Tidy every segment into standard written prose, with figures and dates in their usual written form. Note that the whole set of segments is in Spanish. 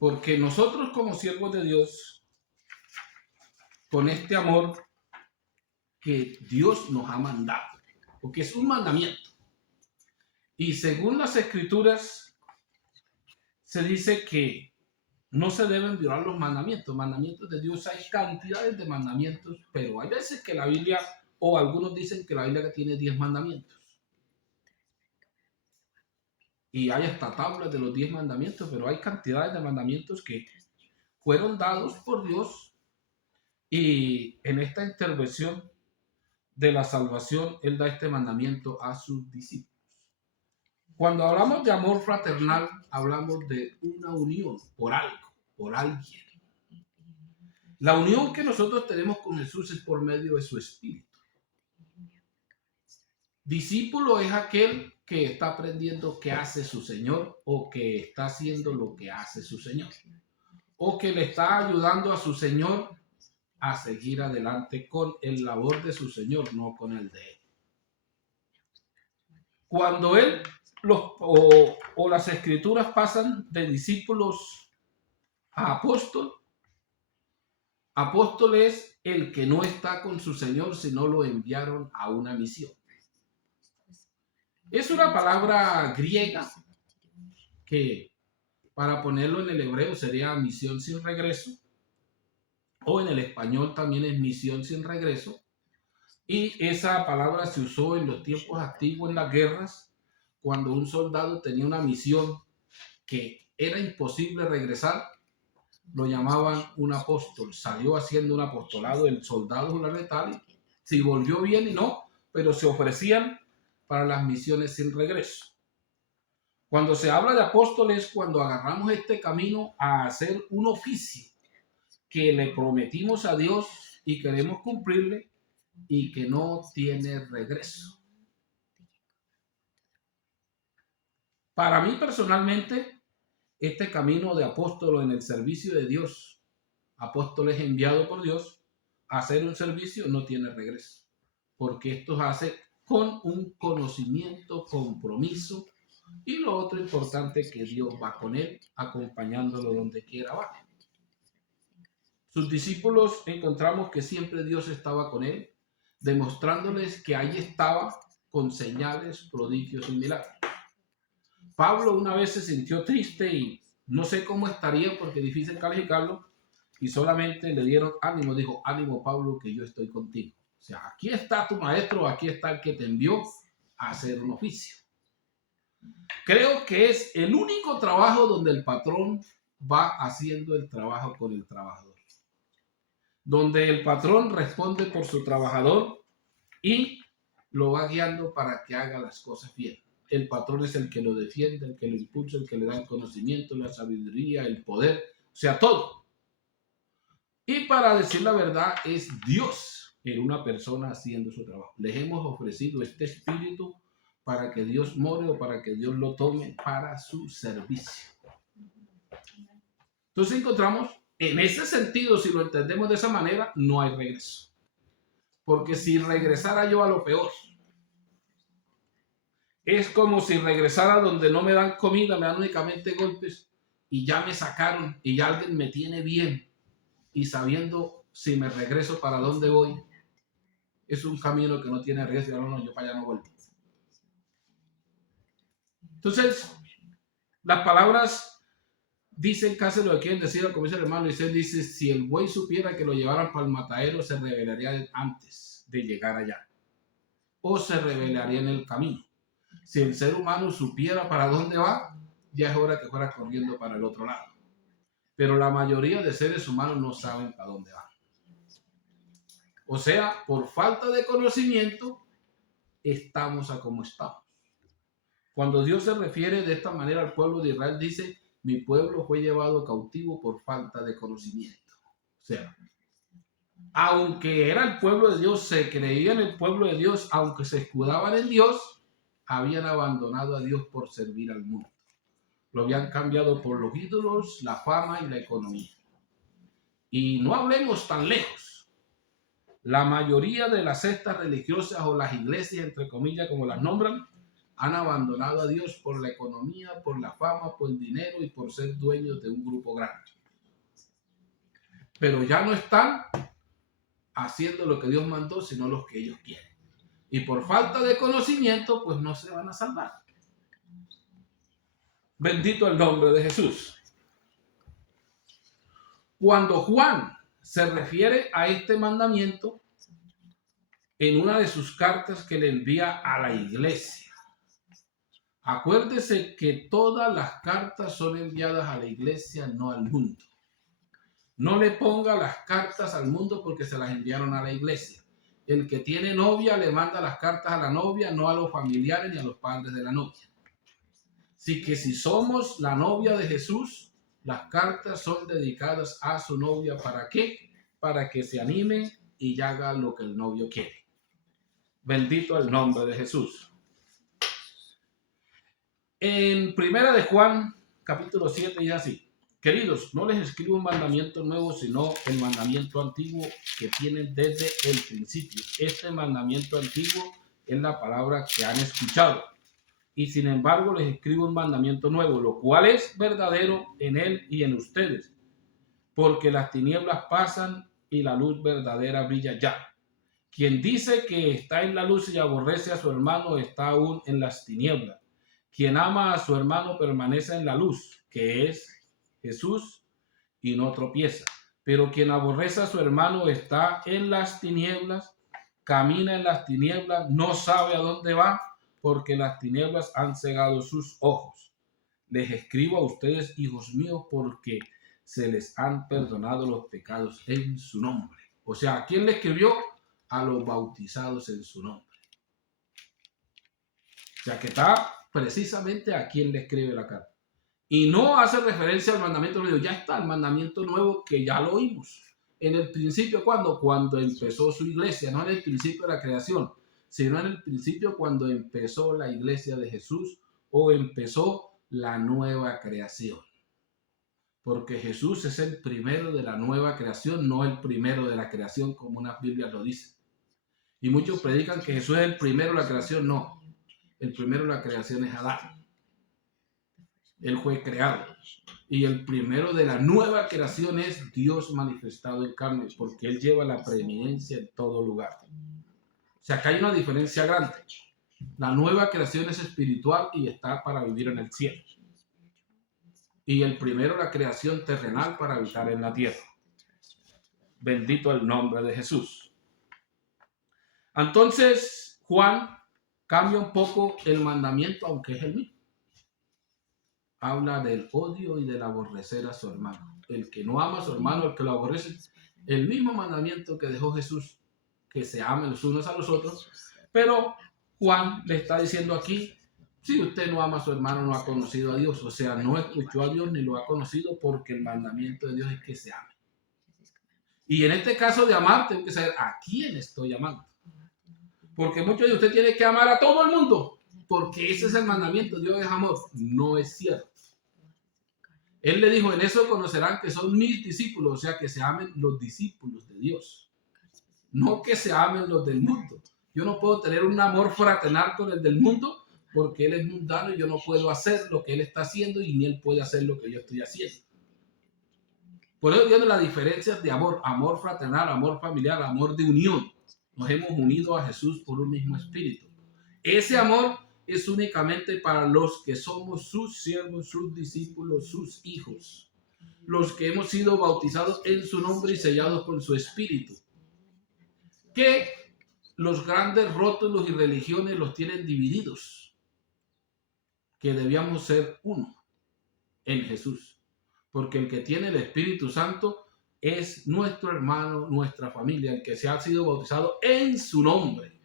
Porque nosotros como siervos de Dios, con este amor que Dios nos ha mandado, porque es un mandamiento. Y según las Escrituras, se dice que no se deben violar los mandamientos. Mandamientos de Dios, hay cantidades de mandamientos, pero hay veces que la Biblia, o algunos dicen que la Biblia tiene 10 mandamientos. Y hay hasta tablas de los 10 mandamientos, pero hay cantidades de mandamientos que fueron dados por Dios. Y en esta intervención de la salvación, Él da este mandamiento a sus discípulos. Cuando hablamos de amor fraternal, hablamos de una unión por algo, por alguien. La unión que nosotros tenemos con Jesús es por medio de su Espíritu. Discípulo es aquel que está aprendiendo qué hace su Señor o que está haciendo lo que hace su Señor o que le está ayudando a su Señor a seguir adelante con el labor de su Señor, no con el de él. Cuando él o las Escrituras pasan de discípulos a apóstol, apóstol es el que no está con su Señor, sino lo enviaron a una misión. Es una palabra griega que, para ponerlo en el hebreo, sería misión sin regreso, o en el español también es misión sin regreso, y esa palabra se usó en los tiempos antiguos, en las guerras, cuando un soldado tenía una misión que era imposible regresar, lo llamaban un apóstol. Salió haciendo un apostolado, el soldado letal, si volvió bien y no, pero se ofrecían para las misiones sin regreso. Cuando se habla de apóstoles, cuando agarramos este camino a hacer un oficio que le prometimos a Dios y queremos cumplirle y que no tiene regreso. Para mí personalmente, este camino de apóstol en el servicio de Dios, apóstoles enviados por Dios a hacer un servicio, no tiene regreso, porque esto se hace con un conocimiento, compromiso, y lo otro importante, que Dios va con él, acompañándolo donde quiera va. Sus discípulos encontramos que siempre Dios estaba con él, demostrándoles que ahí estaba con señales, prodigios y milagros. Pablo una vez se sintió triste y no sé cómo estaría porque es difícil calificarlo, y solamente le dieron ánimo, dijo: ánimo Pablo, que yo estoy contigo. O sea, aquí está tu maestro, aquí está el que te envió a hacer un oficio. Creo que es el único trabajo donde el patrón va haciendo el trabajo con el trabajador, donde el patrón responde por su trabajador y lo va guiando para que haga las cosas bien. El patrón es el que lo defiende, el que lo impulsa, el que le da el conocimiento, la sabiduría, el poder, o sea, todo. Y para decir la verdad, es Dios en una persona haciendo su trabajo. Les hemos ofrecido este espíritu para que Dios more o para que Dios lo tome para su servicio. Entonces encontramos, en ese sentido, si lo entendemos de esa manera, no hay regreso. Porque si regresara yo a lo peor, es como si regresara donde no me dan comida, me dan únicamente golpes y ya me sacaron y ya alguien me tiene bien, y sabiendo si me regreso para dónde voy, es un camino que no tiene regreso. No, yo para allá no vuelvo. Entonces, las palabras dicen casi lo que quieren decir, como dice el hermano Isel, dice: si el buey supiera que lo llevaran para el matadero, se rebelaría antes de llegar allá, o se rebelaría en el camino. Si el ser humano supiera para dónde va, ya es hora que fuera corriendo para el otro lado. Pero la mayoría de seres humanos no saben para dónde van. O sea, por falta de conocimiento, estamos a como estamos. Cuando Dios se refiere de esta manera al pueblo de Israel, dice: mi pueblo fue llevado cautivo por falta de conocimiento. O sea, aunque era el pueblo de Dios, se creía en el pueblo de Dios, aunque se escudaban en Dios, habían abandonado a Dios por servir al mundo. Lo habían cambiado por los ídolos, la fama y la economía. Y no hablemos tan lejos. La mayoría de las sectas religiosas o las iglesias, entre comillas, como las nombran, han abandonado a Dios por la economía, por la fama, por el dinero y por ser dueños de un grupo grande. Pero ya no están haciendo lo que Dios mandó, sino lo que ellos quieren. Y por falta de conocimiento, pues no se van a salvar. Bendito el nombre de Jesús. Cuando Juan se refiere a este mandamiento, en una de sus cartas que le envía a la iglesia, acuérdese que todas las cartas son enviadas a la iglesia, no al mundo. No le ponga las cartas al mundo porque se las enviaron a la iglesia. El que tiene novia le manda las cartas a la novia, no a los familiares ni a los padres de la novia. Así que si somos la novia de Jesús, las cartas son dedicadas a su novia. ¿Para qué? Para que se anime y haga lo que el novio quiere. Bendito el nombre de Jesús. En Primera de Juan, capítulo 7, dice así: queridos, no les escribo un mandamiento nuevo, sino el mandamiento antiguo que tienen desde el principio. Este mandamiento antiguo es la palabra que han escuchado. Y sin embargo les escribo un mandamiento nuevo, lo cual es verdadero en él y en ustedes, porque las tinieblas pasan y la luz verdadera brilla ya. Quien dice que está en la luz y aborrece a su hermano está aún en las tinieblas. Quien ama a su hermano permanece en la luz, que es Jesús, y no tropieza. Pero quien aborrece a su hermano está en las tinieblas, camina en las tinieblas, no sabe a dónde va, porque las tinieblas han cegado sus ojos. Les escribo a ustedes, hijos míos, porque se les han perdonado los pecados en su nombre. O sea, ¿a quién le escribió? A los bautizados en su nombre. O sea, que está precisamente a quien le escribe la carta. Y no hace referencia al mandamiento nuevo. Ya está el mandamiento nuevo que ya lo oímos. En el principio, ¿cuándo? Cuando empezó su iglesia, no en el principio de la creación, sino en el principio cuando empezó la iglesia de Jesús o empezó la nueva creación. Porque Jesús es el primero de la nueva creación, no el primero de la creación como unas Biblias lo dicen. Y muchos predican que Jesús es el primero de la creación. No, el primero de la creación es Adán. Él fue creado. Y el primero de la nueva creación es Dios manifestado en carne, porque Él lleva la preeminencia en todo lugar. O sea, acá hay una diferencia grande. La nueva creación es espiritual y está para vivir en el cielo. Y el primero, la creación terrenal, para habitar en la tierra. Bendito el nombre de Jesús. Entonces, Juan cambia un poco el mandamiento, aunque es el mismo. Habla del odio y del aborrecer a su hermano. El que no ama a su hermano, el que lo aborrece, el mismo mandamiento que dejó Jesús, que se amen los unos a los otros. Pero Juan le está diciendo aquí, si usted no ama a su hermano, no ha conocido a Dios. O sea, no escuchó a Dios ni lo ha conocido, porque el mandamiento de Dios es que se ame. Y en este caso de amar, tengo que saber a quién estoy amando. Porque muchos de ustedes tienen que amar a todo el mundo, porque ese es el mandamiento. Dios es amor. No es cierto. Él le dijo, en eso conocerán que son mis discípulos, o sea, que se amen los discípulos de Dios. No que se amen los del mundo. Yo no puedo tener un amor fraternal con el del mundo porque él es mundano y yo no puedo hacer lo que él está haciendo y ni él puede hacer lo que yo estoy haciendo. Por eso viendo las diferencias de amor, amor fraternal, amor familiar, amor de unión. Nos hemos unido a Jesús por un mismo espíritu. Ese amor es únicamente para los que somos sus siervos, sus discípulos, sus hijos. Los que hemos sido bautizados en su nombre y sellados con su espíritu. Que los grandes rótulos y religiones los tienen divididos. Que debíamos ser uno en Jesús. Porque el que tiene el Espíritu Santo es nuestro hermano, nuestra familia, el que se ha sido bautizado en su nombre.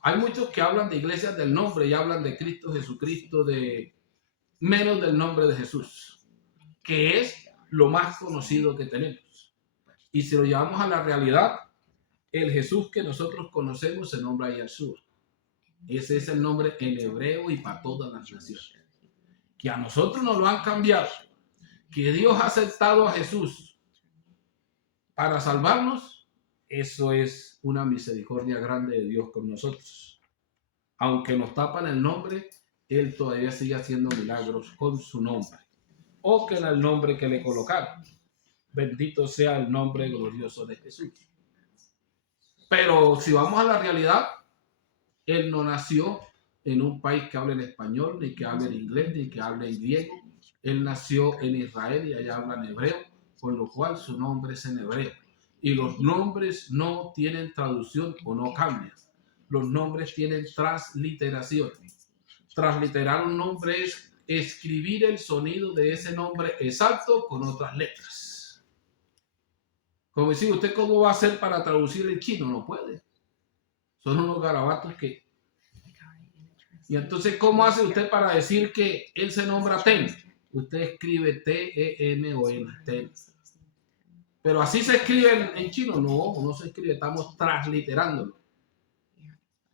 Hay muchos que hablan de iglesias del nombre y hablan de Cristo Jesucristo, de menos del nombre de Jesús, que es lo más conocido que tenemos. Y si lo llevamos a la realidad, el Jesús que nosotros conocemos se nombra Yeshua. Ese es el nombre en hebreo y para todas las naciones. Que a nosotros nos lo han cambiado. Que Dios ha aceptado a Jesús para salvarnos, eso es una misericordia grande de Dios con nosotros. aunque nos tapan el nombre, Él todavía sigue haciendo milagros con su nombre, o que en el nombre que le colocaron. Bendito sea el nombre glorioso de Jesús. Pero si vamos a la realidad, Él no nació en un país que hable en español, ni que hable en inglés, ni que hable en griego. Él nació en Israel y allá hablan hebreo, por lo cual su nombre es en hebreo. Y los nombres no tienen traducción o no cambian. Los nombres tienen transliteración. Transliterar un nombre es escribir el sonido de ese nombre exacto con otras letras. Como decir, ¿usted cómo va a hacer para traducir el chino? No puede. Son unos garabatos que... Y entonces, ¿cómo hace usted para decir que él se nombra Ten? Usted escribe T-E-N o N, Ten. Pero así se escribe en chino. No se escribe, estamos transliterándolo.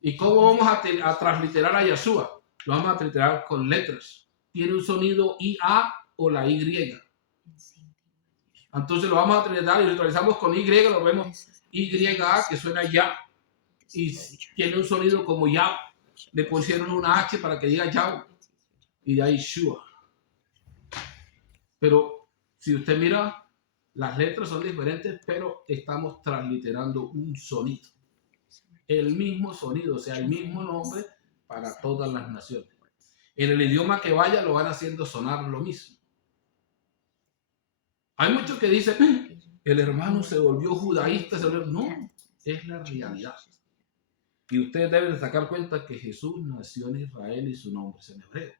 ¿Y cómo vamos a transliterar a Yeshua? Lo vamos a transliterar con letras. Tiene un sonido IA o la Y. Entonces lo vamos a transliterar y lo translitamos con Y, lo vemos YA, que suena ya. Y tiene un sonido como ya. Le pusieron una H para que diga Yahweh y de ahí Shua. Pero si usted mira, las letras son diferentes, pero estamos transliterando un sonido. El mismo sonido, o sea, el mismo nombre para todas las naciones. En el idioma que vaya lo van haciendo sonar lo mismo. Hay muchos que dicen, el hermano se volvió judaísta, no, es la realidad. Y ustedes deben sacar cuenta que Jesús nació en Israel y su nombre es en hebreo.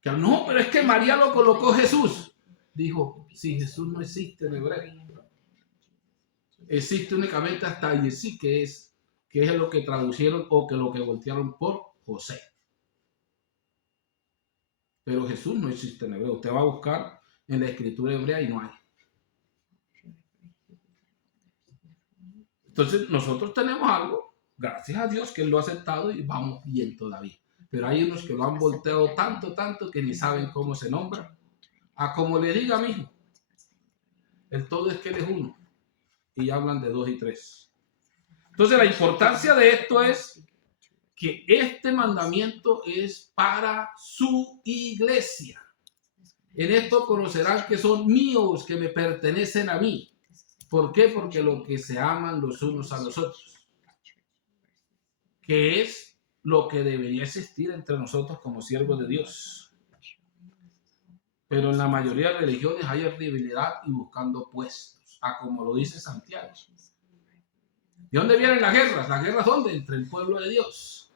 Que no, pero es que María lo colocó Jesús. Dijo, si Jesús no existe en hebreo. Existe únicamente hasta Yesí, que es lo que traducieron o que lo que voltearon por José. Pero Jesús no existe en hebreo. Usted va a buscar en la escritura hebrea y no hay. Entonces nosotros tenemos algo, gracias a Dios que Él lo ha aceptado y vamos bien todavía. Pero hay unos que lo han volteado tanto que ni saben cómo se nombra. A como le diga mismo. El todo es que Él es uno. Y hablan de 2 y 3. Entonces la importancia de esto es que este mandamiento es para su iglesia. En esto conocerán que son míos, que me pertenecen a mí. ¿Por qué? Porque lo que se aman los unos a los otros. Que es lo que debería existir entre nosotros como siervos de Dios. Pero en la mayoría de religiones hay rivalidad y buscando puestos, a como lo dice Santiago. ¿De dónde vienen las guerras? ¿Las guerras dónde? Entre el pueblo de Dios.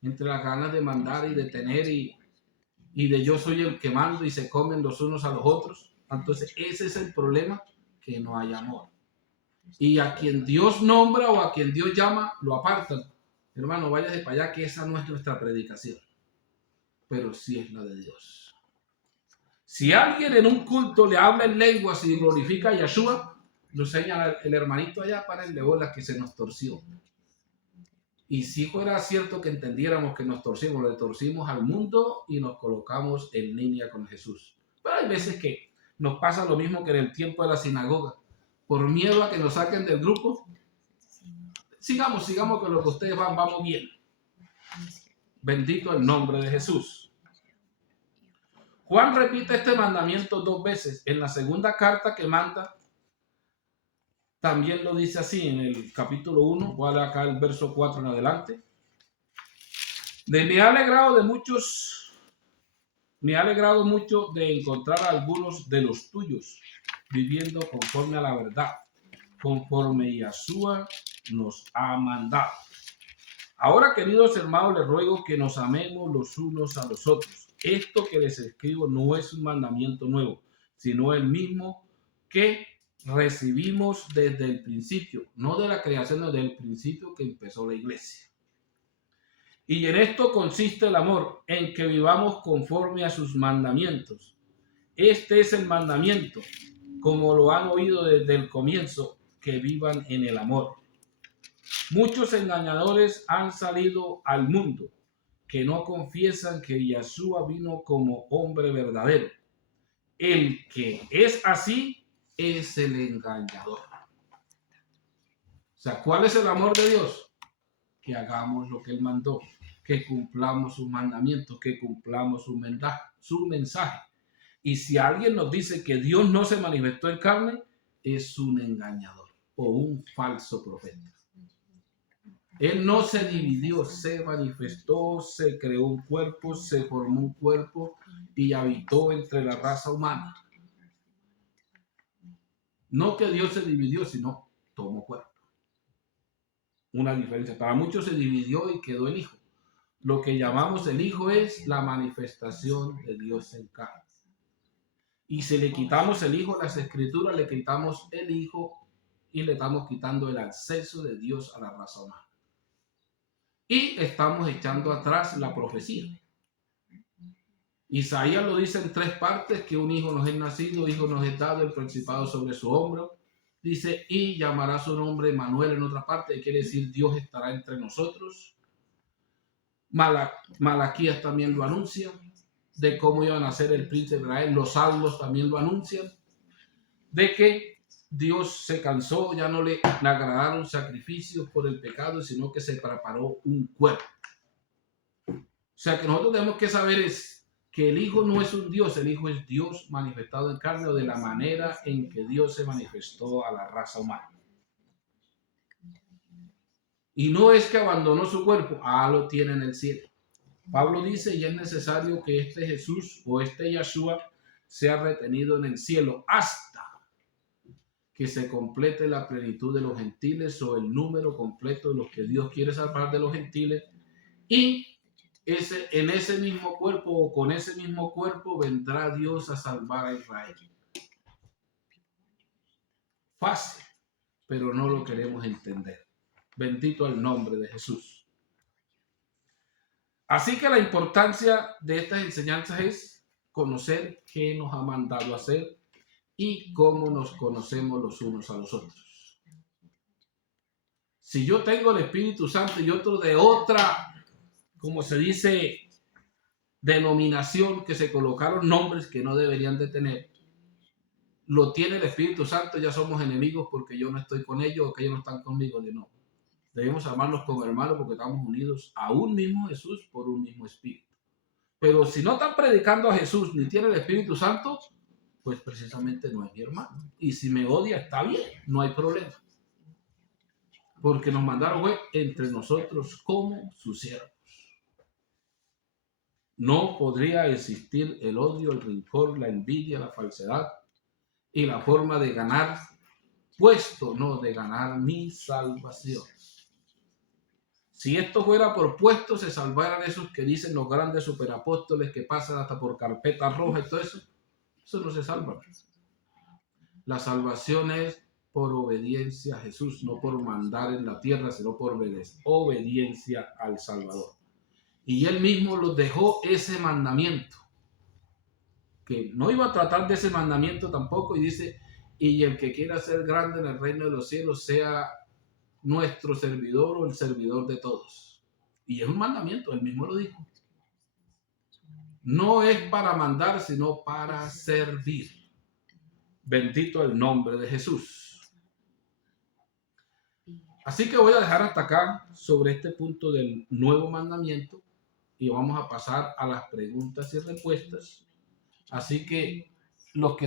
Entre las ganas de mandar y de tener y de yo soy el que mando y se comen los unos a los otros. Entonces ese es el problema, que no hay amor. Y a quien Dios nombra o a quien Dios llama, lo apartan. Hermano, váyase para allá, que esa no es nuestra predicación. Pero sí es la de Dios. Si alguien en un culto le habla en lenguas y glorifica a Yeshua, lo señala el hermanito allá para el de bolas que se nos torció. Y si fuera cierto que entendiéramos que nos torcimos, le torcimos al mundo y nos colocamos en línea con Jesús. Pero hay veces que nos pasa lo mismo que en el tiempo de la sinagoga. Por miedo a que nos saquen del grupo, sigamos con lo que ustedes van, vamos bien. Bendito el nombre de Jesús. Juan repite este mandamiento 2 veces. En la segunda carta que manda, también lo dice así en el capítulo 1. Voy a leer acá el verso 4 en adelante. Me ha alegrado mucho de encontrar a algunos de los tuyos viviendo conforme a la verdad, conforme Yeshua nos ha mandado. Ahora, queridos hermanos, les ruego que nos amemos los unos a los otros. Esto que les escribo no es un mandamiento nuevo, sino el mismo que recibimos desde el principio, no de la creación, sino del principio que empezó la iglesia. Y en esto consiste el amor, en que vivamos conforme a sus mandamientos. Este es el mandamiento, como lo han oído desde el comienzo, que vivan en el amor. Muchos engañadores han salido al mundo, que no confiesan que Yeshua vino como hombre verdadero. El que es así es el engañador. O sea, ¿cuál es el amor de Dios? que hagamos lo que Él mandó, que cumplamos sus mandamientos, que cumplamos su mensaje. Y si alguien nos dice que Dios no se manifestó en carne, es un engañador o un falso profeta. Él no se dividió, se manifestó, se creó un cuerpo, se formó un cuerpo y habitó entre la raza humana. No que Dios se dividió, sino tomó cuerpo. Una diferencia. Para muchos se dividió y quedó el Hijo. Lo que llamamos el Hijo es la manifestación de Dios en carne. Y si le quitamos el Hijo a las Escrituras, le quitamos el Hijo y le estamos quitando el acceso de Dios a la raza humana. Y estamos echando atrás la profecía. Isaías lo dice en 3 partes, que un hijo nos es nacido, hijo nos es dado, el principado sobre su hombro. Dice, y llamará su nombre Emmanuel en otra parte, quiere decir Dios estará entre nosotros. Malaquías también lo anuncia, de cómo iba a nacer el príncipe de Israel. Los salmos también lo anuncian, de que Dios se cansó, ya no le agradaron sacrificios por el pecado, sino que se preparó un cuerpo. O sea que nosotros tenemos que saber es que el Hijo no es un Dios, el Hijo es Dios manifestado en carne, o de la manera en que Dios se manifestó a la raza humana. Y no es que abandonó su cuerpo, lo tiene en el cielo. Pablo dice, y es necesario que este Jesús o este Yahshua sea retenido en el cielo hasta que se complete la plenitud de los gentiles, o el número completo de los que Dios quiere salvar de los gentiles, y en ese mismo cuerpo, o con ese mismo cuerpo, vendrá Dios a salvar a Israel. Fácil, pero no lo queremos entender. Bendito el nombre de Jesús. Así que la importancia de estas enseñanzas es conocer qué nos ha mandado a hacer y cómo nos conocemos los unos a los otros. Si yo tengo el Espíritu Santo y otro de otra, como se dice, denominación, que se colocaron nombres que no deberían de tener, lo tiene el Espíritu Santo, ya somos enemigos porque yo no estoy con ellos o que ellos no están conmigo. No. Debemos amarnos como hermanos porque estamos unidos a un mismo Jesús por un mismo Espíritu. Pero si no están predicando a Jesús ni tiene el Espíritu Santo, pues precisamente no es mi hermano. Y si me odia, está bien, no hay problema. Porque nos mandaron entre nosotros como sus siervos. No podría existir el odio, el rencor, la envidia, la falsedad y la forma de ganar puesto, no de ganar mi salvación. Si esto fuera por puesto, se salvaran esos que dicen los grandes superapóstoles que pasan hasta por carpeta roja y todo eso. Eso no se salva. La salvación es por obediencia a Jesús, no por mandar en la tierra, sino por obediencia al Salvador. Y Él mismo los dejó ese mandamiento, que no iba a tratar de ese mandamiento tampoco, y dice, y el que quiera ser grande en el reino de los cielos sea nuestro servidor o el servidor de todos. Y es un mandamiento, Él mismo lo dijo. No es para mandar, sino para servir. Bendito el nombre de Jesús. Así que voy a dejar hasta acá sobre este punto del nuevo mandamiento y vamos a pasar a las preguntas y respuestas. Así que los que